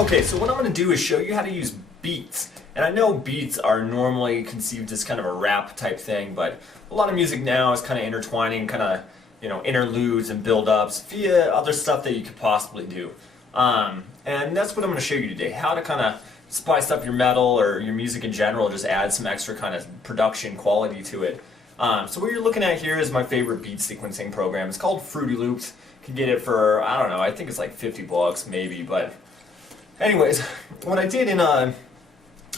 Okay, so what I'm going to do is show you how to use beats. And I know beats are normally conceived as kind of a rap type thing, but a lot of music now is kind of intertwining, kind of, interludes and build-ups via other stuff that you could possibly do. And that's what I'm going to show you today, how to kind of spice up your metal or your music in general, just add some extra kind of production quality to it. So what you're looking at here is my favorite beat sequencing program. It's called Fruity Loops. You can get it for, I don't know, I think it's like 50 bucks maybe, but anyways, what I did in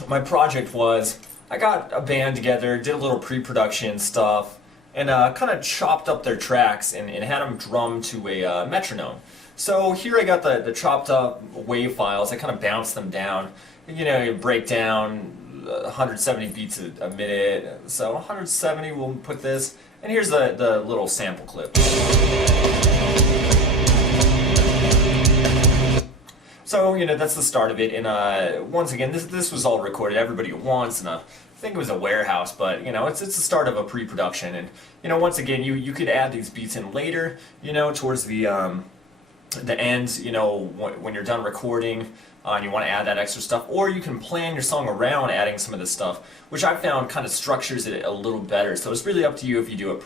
my project was I got a band together, did a little pre-production stuff, and kind of chopped up their tracks and had them drummed to a metronome. So here I got the chopped up wave files. I kind of bounced them down. You break down 170 beats a minute. So 170, we'll put this. And here's the little sample clip. So, that's the start of it, and once again, this was all recorded, everybody at once, and I think it was a warehouse, but, it's the start of a pre-production, and, once again, you could add these beats in later, towards the end, when you're done recording, and you want to add that extra stuff, or you can plan your song around adding some of this stuff, which I found kind of structures it a little better, so it's really up to you if you do a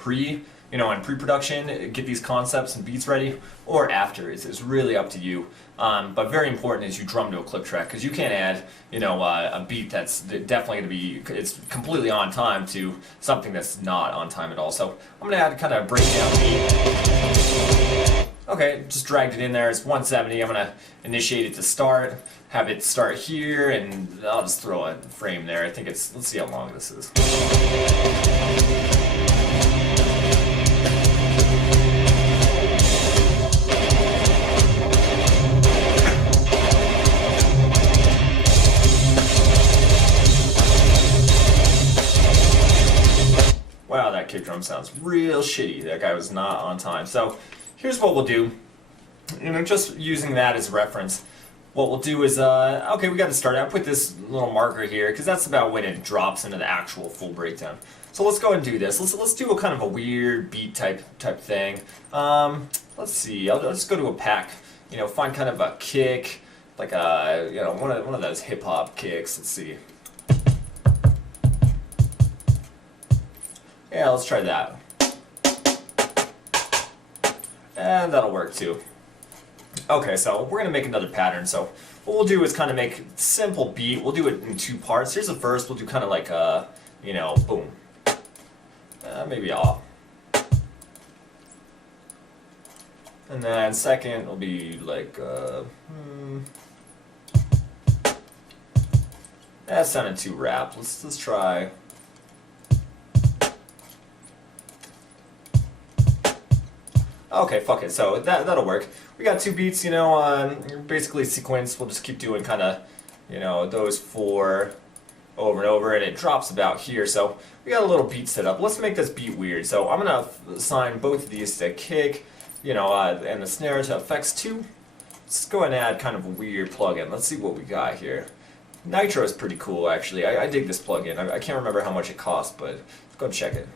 in pre-production, get these concepts and beats ready, or after. It's really up to you. But very important is you drum to a clip track, because you can't add, a beat that's definitely going to be, it's completely on time to something that's not on time at all. So I'm going to add kind of a breakdown beat. Okay, just dragged it in there. It's 170. I'm going to initiate it to start, have it start here, and I'll just throw a frame there. I think let's see how long this is. Wow, that kick drum sounds real shitty. That guy was not on time. So here's what we'll do. Just using that as reference, what we'll do is, okay, we got to start. I'll put this little marker here because that's about when it drops into the actual full breakdown. So let's go and do this. Let's do a kind of a weird beat type thing. Let's see. I'll just go to a pack. Find kind of a kick, like a one of those hip hop kicks. Let's see. Yeah, let's try that. And that'll work too. Okay, so we're going to make another pattern. So what we'll do is kind of make a simple beat. We'll do it in two parts. Here's the first. We'll do kind of like a, boom. Maybe off. And then second will be like, that sounded too rap. Let's try. Okay, fuck it. So that'll work. We got two beats, basically sequence. We'll just keep doing kind of, those four over and over, and it drops about here. So we got a little beat set up. Let's make this beat weird. So I'm gonna assign both of these to kick, and the snare to effects 2. Let's go ahead and add kind of a weird plugin. Let's see what we got here. Nitro is pretty cool, actually. I dig this plugin. I can't remember how much it costs, but let's go check it.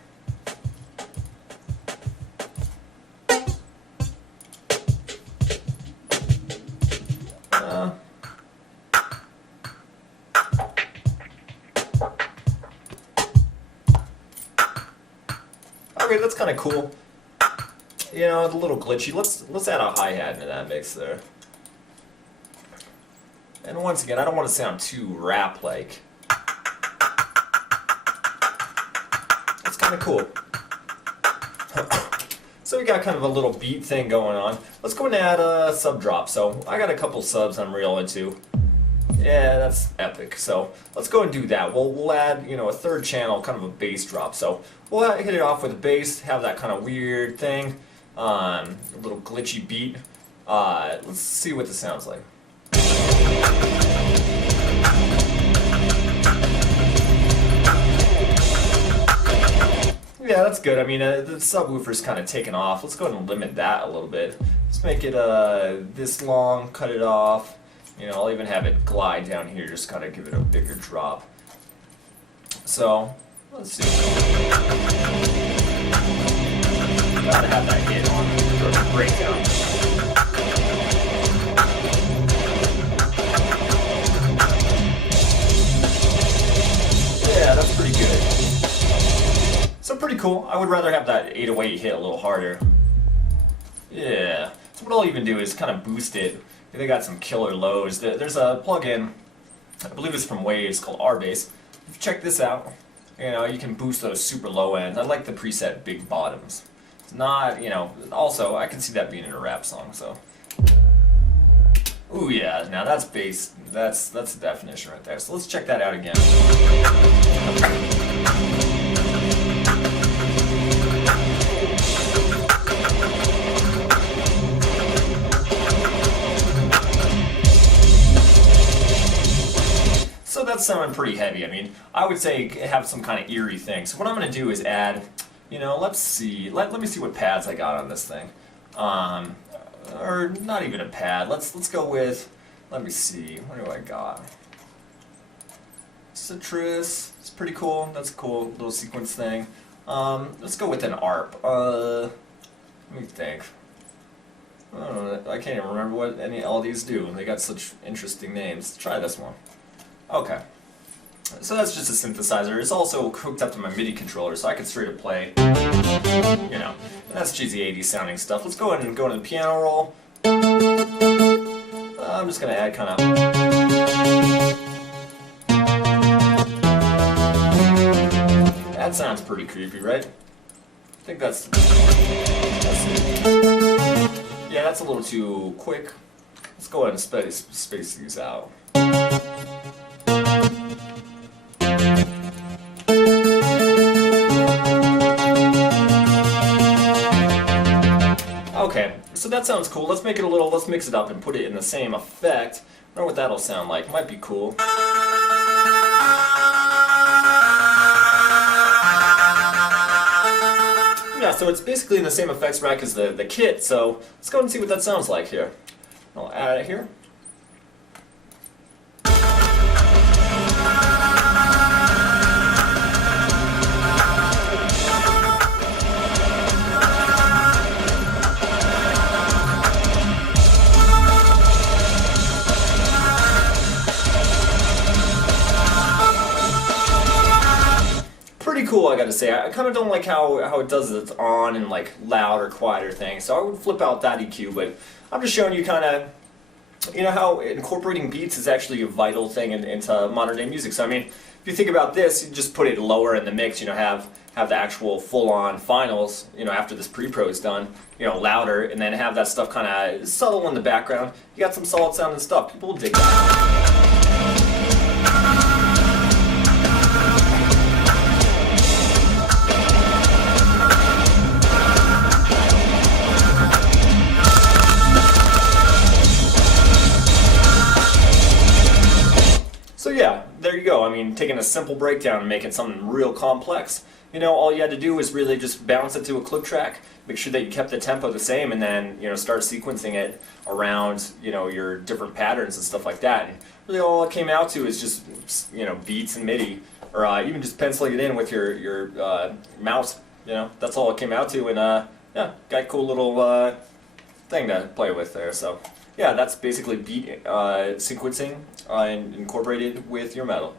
Okay, that's kind of cool. A little glitchy. Let's add a hi-hat into that mix there. And once again, I don't want to sound too rap-like. It's kind of cool. So we got kind of a little beat thing going on. Let's go and add a sub drop. So I got a couple subs I'm real into. Yeah, that's epic. So let's go and do that. We'll add, a third channel, kind of a bass drop. So we'll hit it off with a bass, have that kind of weird thing, a little glitchy beat. Let's see what this sounds like. Yeah, that's good. I mean, the subwoofer's kind of taken off. Let's go ahead and limit that a little bit. Let's make it this long, cut it off. I'll even have it glide down here, just kind of give it a bigger drop. So, let's see. Gotta have that hit on the breakdown. cool. I would rather have that 808 hit a little harder. Yeah. So what I'll even do is kind of boost it. They got some killer lows. There's a plugin, I believe it's from Waves, called RBass. If you check this out, you know, you can boost those super low ends. I like the preset big bottoms. It's not, you know, also I can see that being in a rap song, so. Ooh yeah, now that's bass, that's the definition right there. So let's check that out again. So that's sounding pretty heavy. I mean, I would say have some kind of eerie thing. So what I'm going to do is add, you know, let's see, let me see what pads I got on this thing. Or not even a pad. Let's go with, let me see, what do I got? Citrus, it's pretty cool. That's a cool little sequence thing. Let's go with an ARP. Let me think. I don't know, I can't even remember what all these do. They got such interesting names. Try this one. Okay. So that's just a synthesizer. It's also hooked up to my MIDI controller, so I can straight up play, you know. And that's cheesy 80s sounding stuff. Let's go ahead and go into the piano roll. I'm just going to add kind of... That sounds pretty creepy, right? I think that's it. Yeah, that's a little too quick. Let's go ahead and space these out. Okay, so that sounds cool. Let's make it let's mix it up and put it in the same effect. I wonder what that'll sound like. Might be cool. Yeah, so it's basically in the same effects rack as the kit, so let's go and see what that sounds like here. I'll add it here. Pretty cool, I gotta say. I kind of don't like how it does its on and like loud or quieter thing, so I would flip out that EQ, but I'm just showing you kind of, you know, how incorporating beats is actually a vital thing into modern day music. So I mean, if you think about this, you just put it lower in the mix, you know, have the actual full-on finals, you know, after this pre-pro is done, you know, louder, and then have that stuff kind of subtle in the background. You got some solid sounding stuff. People will dig that. So yeah, there you go. I mean, taking a simple breakdown and making something real complex. You know, all you had to do was really just bounce it to a click track, make sure that you kept the tempo the same, and then, you know, start sequencing it around, you know, your different patterns and stuff like that. And really all it came out to is just, you know, beats and MIDI, or even just penciling it in with your mouse. You know, that's all it came out to, and yeah, got a cool little thing to play with there. So yeah, that's basically beat sequencing and incorporated with your metal.